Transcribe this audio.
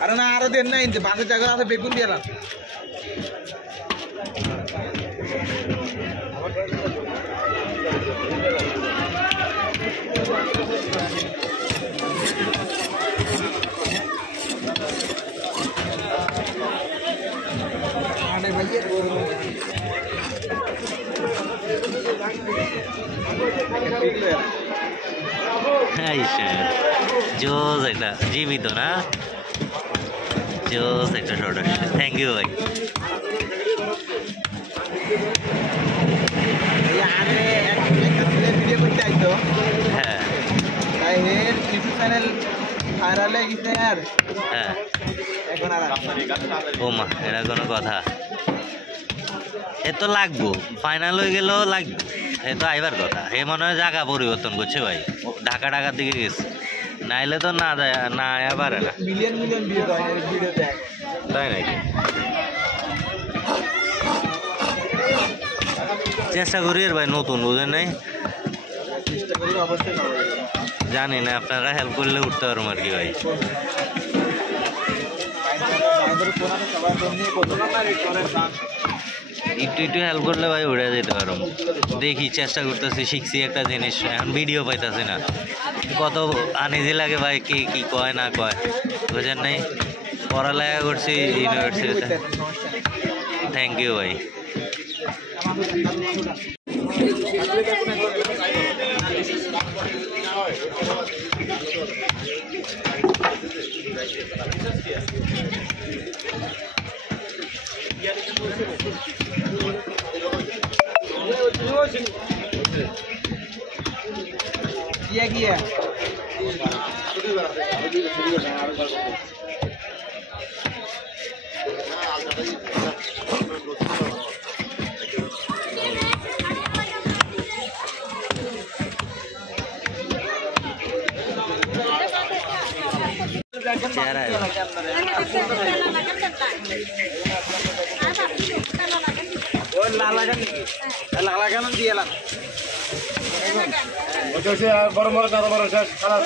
আরে না আরো দেন না বাসের জায়গা আছে বেগুন দিয়ে এলাম জোস একটা জীবিত না জোস একটা শর্ট আসছে থ্যাংক ইউ ভাই ভিডিও করতে আইতো হ্যাঁ তাই এর ইউটিউব চ্যানেল ভাইরাল হয়ে গেছে আর হ্যাঁ এখন আর ও মা এটা কোনো কথা এ তো লাগবো ফাইনাল হয়ে গেলেও লাগবে এ তো আইবার কথা এ মনে হয় জায়গা পরিবর্তন করছে ভাই ঢাকার দিকে গেছে নাইলে তো না যায় না আবার না মিলিয়ন মিলিয়ন ভিউ ভিডিও দেখ তাই নাকি চেষ্টা করি আর ভাই নতুন বুঝেন নাই চেষ্টা করি অবশ্যই জানি না আপনারা হেল্প করলে উঠতে পারবো আর কি ভাই একটু হেল্প করলে ভাই উড়ে যেতে পারো দেখি চেষ্টা করতেছি শিখছি একটা জিনিস এখন ভিডিও পাইতেছি না কত আনিজি লাগে ভাই কে কি কয় না কয় বুঝেন নাই পড়ালেখা করছি ইউনিভার্সিটিতে থ্যাংক ইউ ভাই গিয়া চেহারা লালা কেন দিয়ে এলাম বড় বড় দাদা বড় শেষ খারাপ